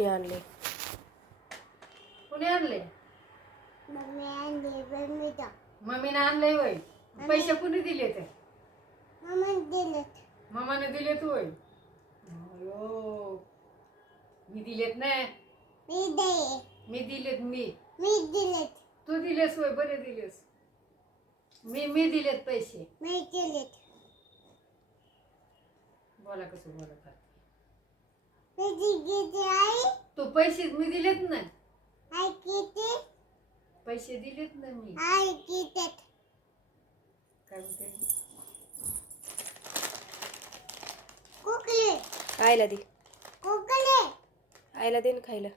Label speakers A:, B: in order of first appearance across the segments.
A: कुणी आणले?
B: कुणी आणले?
C: मम्मी आणली मम्मीचा
B: मम्मीने आणलंय वय. पैसे कुणी दिले ते
C: मम्मी दिलेत.
B: मामाने दिलेत वय. अयो मी दिलेत नाही
C: मी दे.
B: मी दिलेत मी.
C: मी दिलेत.
B: तू दिलेस वय बरे दिलेस. मी मी दिलेत पैसे.
C: मी दिलेत
B: बोला कसं बोलत आहे. तू पैसे मी दिलेत ना.
C: आई किती?
B: पैसे दिलेत ना मी. काय म्हणते?
C: कुकले.
A: आईला दे.
C: कुकले.
A: आईला दे ना खायला.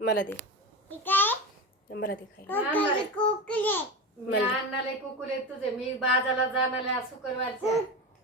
A: मला दे. मला दे खायला.
C: कुकले कुकले.
B: मी आणणारे कुकुले तुझे. मी बाजाला जाणाऱ्या शुक्रवारच्या.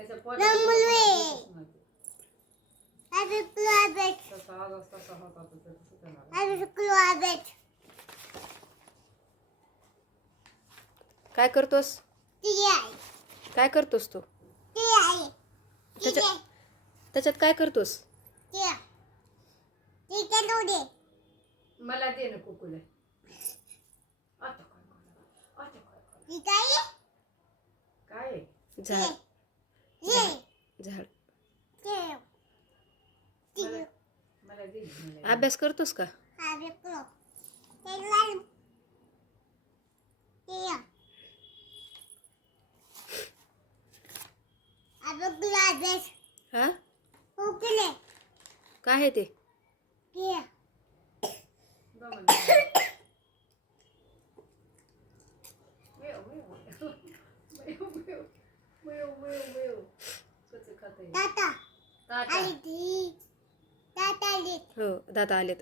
B: त्याच्या. पोटात होता
A: काय करतोस? काय करतोस तू? त्याच्यात काय करतोस?
C: ती आहे. ती चालू दे
B: मला दे ना कुकुले. काय करणार?
A: झाड. अभ्यास करतोस का? हा? काय आहे ते?
B: मेव, मेव. कसं खाता येईल?
C: ताता
B: ताटा.
C: आली ती आली
A: हो दादा आलेत.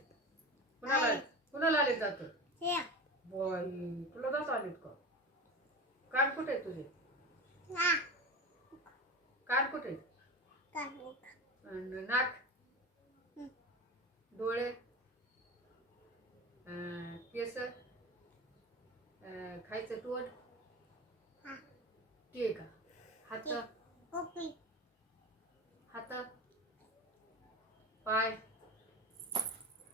B: कुणाला कुणाला आले जात
C: या
B: बाई तुला जात आलेत का? कान कुठे आहे तुझे?
C: ना
B: कान कुठे आहे?
C: काढू
B: अन नाक?
C: हं.
B: डोळे अं, केस अं, खायचं तोंड
C: हा
B: ते आहे का हात. हात. पाय.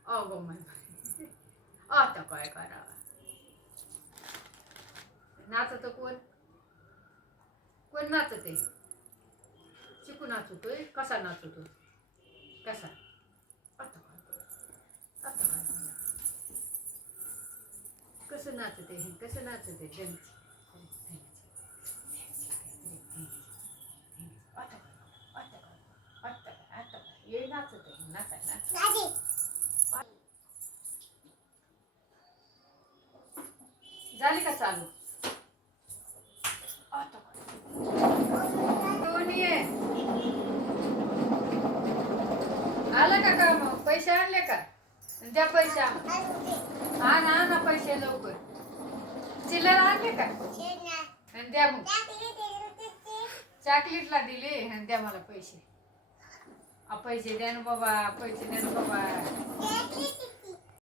B: अगं आता काय करावं? नाचत कोण? कोण नाचत? चिकू नाचतोय? कसा नाचतो? कसा? आता काय? आता काय? कसं नाचत आहे कसं नाचत त्यांचं आता काय आता काय आता काय आता काय ये नाचत आहे नाचा नाच
C: नादी
B: झाली का चालू? आला आहे. आलं का काम? पैसे आणले का? द्या पैसे हा ना ना पैसे लवकर. चिल्लर आणले का? आणि द्या मग. चॉकलेटला दिले आणि द्या मला पैसे. पैसे द्या ना बाबा पैसे द्या ना बाबा.